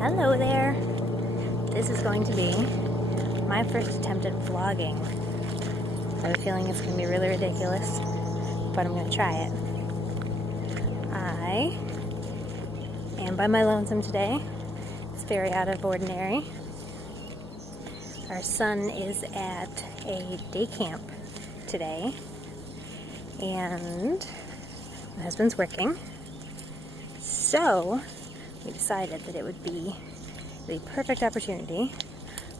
Hello there. This is going to be my first attempt at vlogging. I have a feeling it's going to be really ridiculous, but I'm going to try it. I am by my lonesome today. It's very out of ordinary. Our son is at a day camp today, and my husband's working. So we decided that it would be the perfect opportunity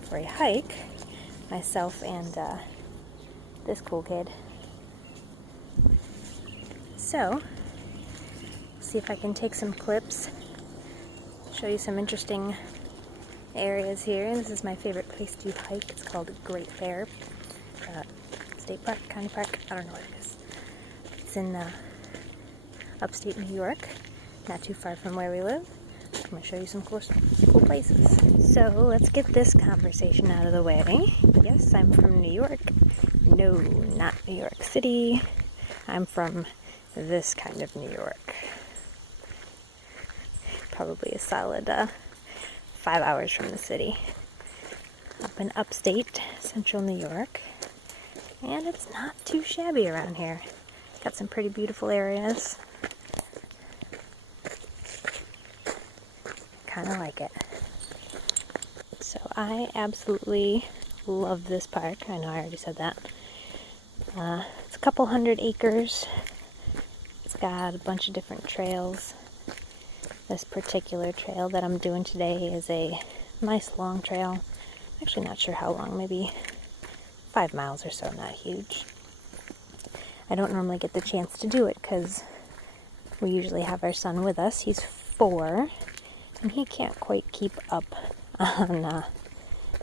for a hike, myself and this cool kid. So, see if I can take some clips, show you some interesting areas here. This is my favorite place to hike. It's called Great Bear State Park, County Park, I don't know what it is. It's in upstate New York, not too far from where we live. I'm going to show you some cool places. So let's get this conversation out of the way. Yes, I'm from New York. No, not New York City. I'm from this kind of New York. Probably a solid 5 hours from the city. Up in upstate central New York. And it's not too shabby around here. Got some pretty beautiful areas. Kind of like it. So I absolutely love this park. I know I already said that. It's a couple 100 acres. It's got a bunch of different trails. This particular trail that I'm doing today is a nice long trail. I'm actually not sure how long, maybe 5 miles or so, not huge. I don't normally get the chance to do it because we usually have our son with us. He's 4. And he can't quite keep up on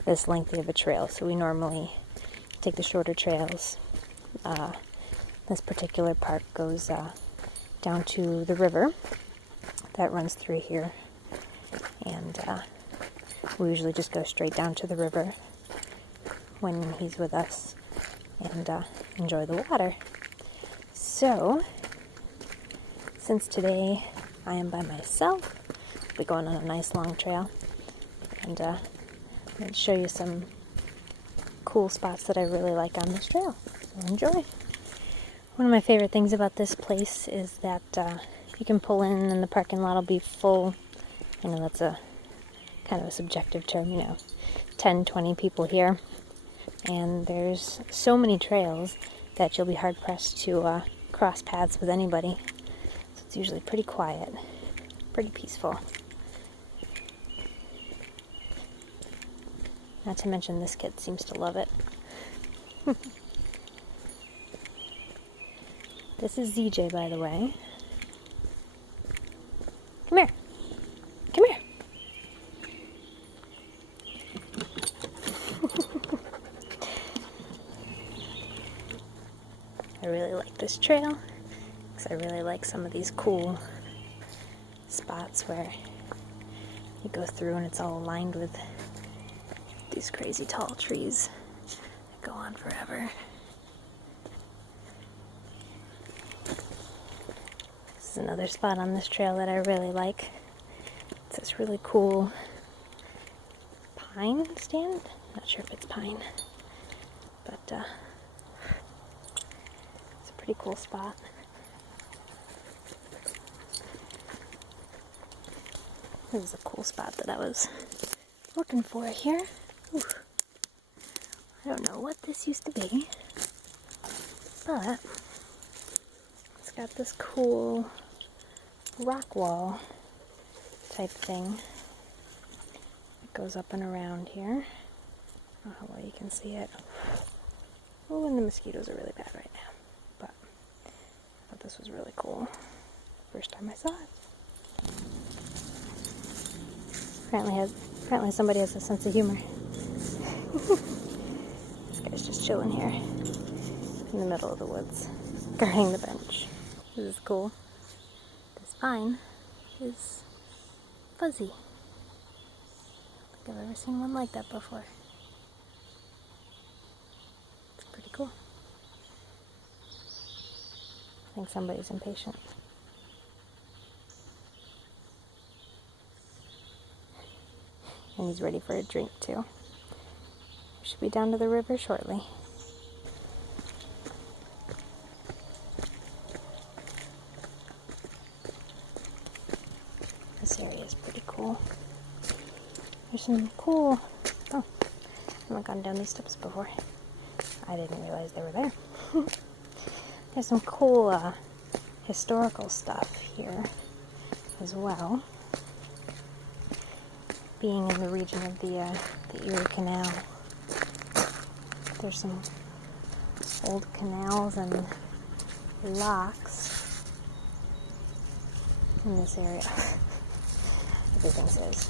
this lengthy of a trail, so we normally take the shorter trails. This particular park goes down to the river that runs through here, and we usually just go straight down to the river when he's with us and enjoy the water. So, since today I am by myself, be going on a nice long trail, and I'm going to show you some cool spots that I really like on this trail. So enjoy. One of my favorite things about this place is that you can pull in and the parking lot will be full. I know that's a kind of a subjective term, 10, 20 people here, and there's so many trails that you'll be hard pressed to cross paths with anybody. So it's usually pretty quiet, pretty peaceful. Not to mention this kid seems to love it. This is ZJ, by the way. Come here. Come here. I really like this trail because I really like some of these cool spots where you go through and it's all lined with these crazy tall trees that go on forever. This is another spot on this trail that I really like. It's this really cool pine stand. Not sure if it's pine, but it's a pretty cool spot. This is a cool spot that I was looking for here. Ooh. I don't know what this used to be, but it's got this cool rock wall type thing. It goes up and around here. I don't know how well you can see it. Oh, and the mosquitoes are really bad right now, but I thought this was really cool. First time I saw it. Apparently somebody has a sense of humor. This guy's just chilling here in the middle of the woods, guarding the bench. This is cool. This vine is fuzzy. I don't think I've ever seen one like that before. It's pretty cool. I think somebody's impatient. And he's ready for a drink too. We should be down to the river shortly. This area is pretty cool. There's some cool... Oh, I haven't gone down these steps before. I didn't realize they were there. There's some cool historical stuff here as well. Being in the region of the Erie Canal, there's some old canals and locks in this area. Everything says.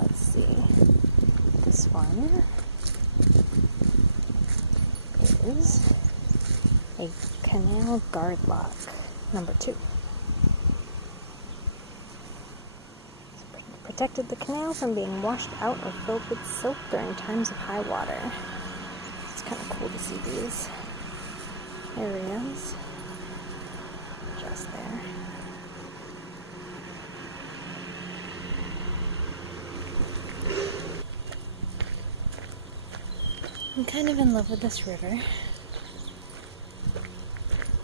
Let's see. This one is a canal guard lock, number 2. Protected the canal from being washed out or filled with silt during times of high water. It's kind of cool to see these areas just there. I'm kind of in love with this river.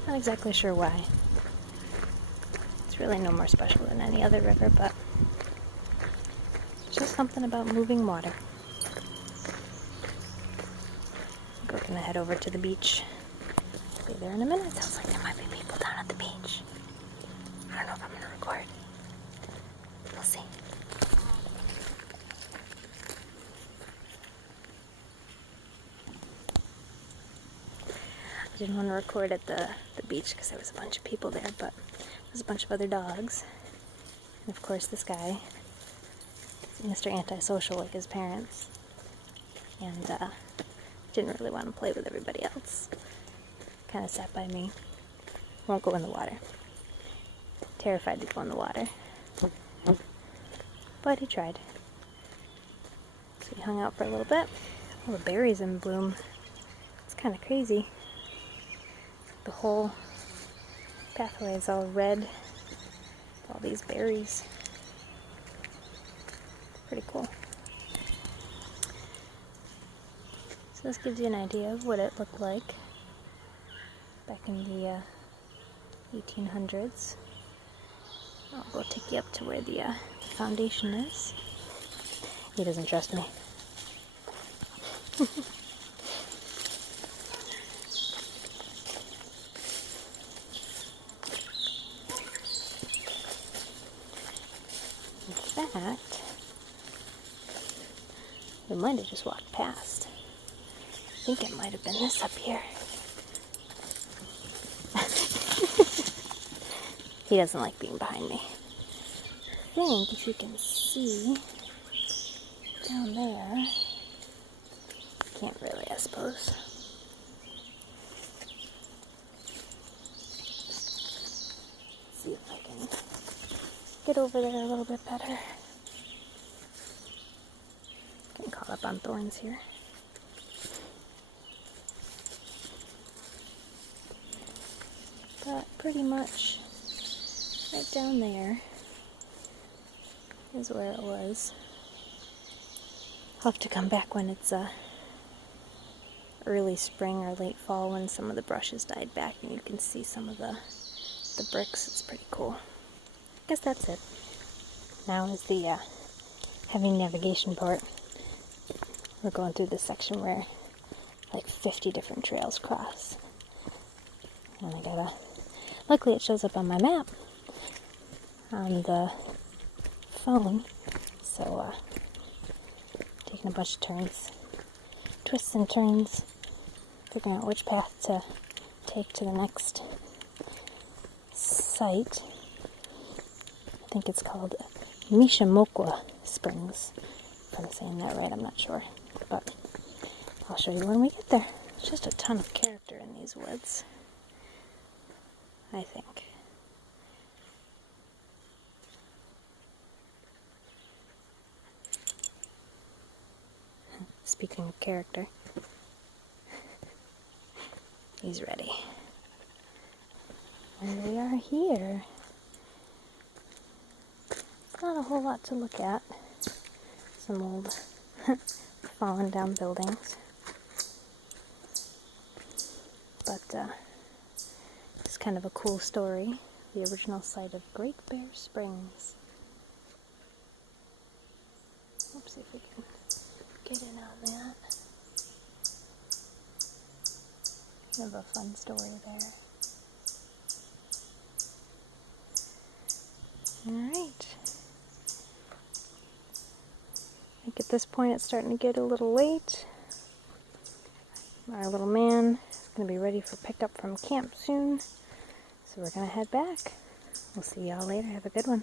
Not exactly sure why. It's really no more special than any other river, but just something about moving water. We're gonna head over to the beach. I'll be there in a minute. Sounds like there might be people down at the beach. I don't know if I'm gonna record. We'll see. I didn't want to record at the beach because there was a bunch of people there, but there's a bunch of other dogs. And of course this guy, Mr. Antisocial like his parents, and didn't really want to play with everybody else. Kind of sat by me. Won't go in the water. Terrified to go in the water. But he tried. So he hung out for a little bit. All the berries in bloom. It's kind of crazy. The whole pathway is all red with all these berries. Pretty cool. So this gives you an idea of what it looked like back in the 1800s. I'll go take you up to where the foundation is. He doesn't trust me. In fact, we might have just walked past. I think it might have been this up here. He doesn't like being behind me. I think if you can see down there, can't really, I suppose. Let's see if I can get over there a little bit better. Getting caught up on thorns here. But pretty much right down there is where it was. I'll have to come back when it's early spring or late fall when some of the brush has died back and you can see some of the bricks. It's pretty cool. I guess that's it. Now is the heavy navigation part. We're going through this section where like 50 different trails cross. And I gotta... Luckily it shows up on my map on the phone. So, taking a bunch of turns. Twists and turns. Figuring out which path to take to the next site. I think it's called Mishimokwa Springs. If I'm saying that right, I'm not sure. But I'll show you when we get there. There's just a ton of character in these woods, I think. Speaking of character, he's ready. And we are here. It's not a whole lot to look at. Some old fallen down buildings. But it's kind of a cool story. The original site of Great Bear Springs. Let's see if we can get in on that. Kind of a fun story there. Alright. I think at this point it's starting to get a little late. Our little man is going to be ready for pickup from camp soon. So we're going to head back. We'll see y'all later. Have a good one.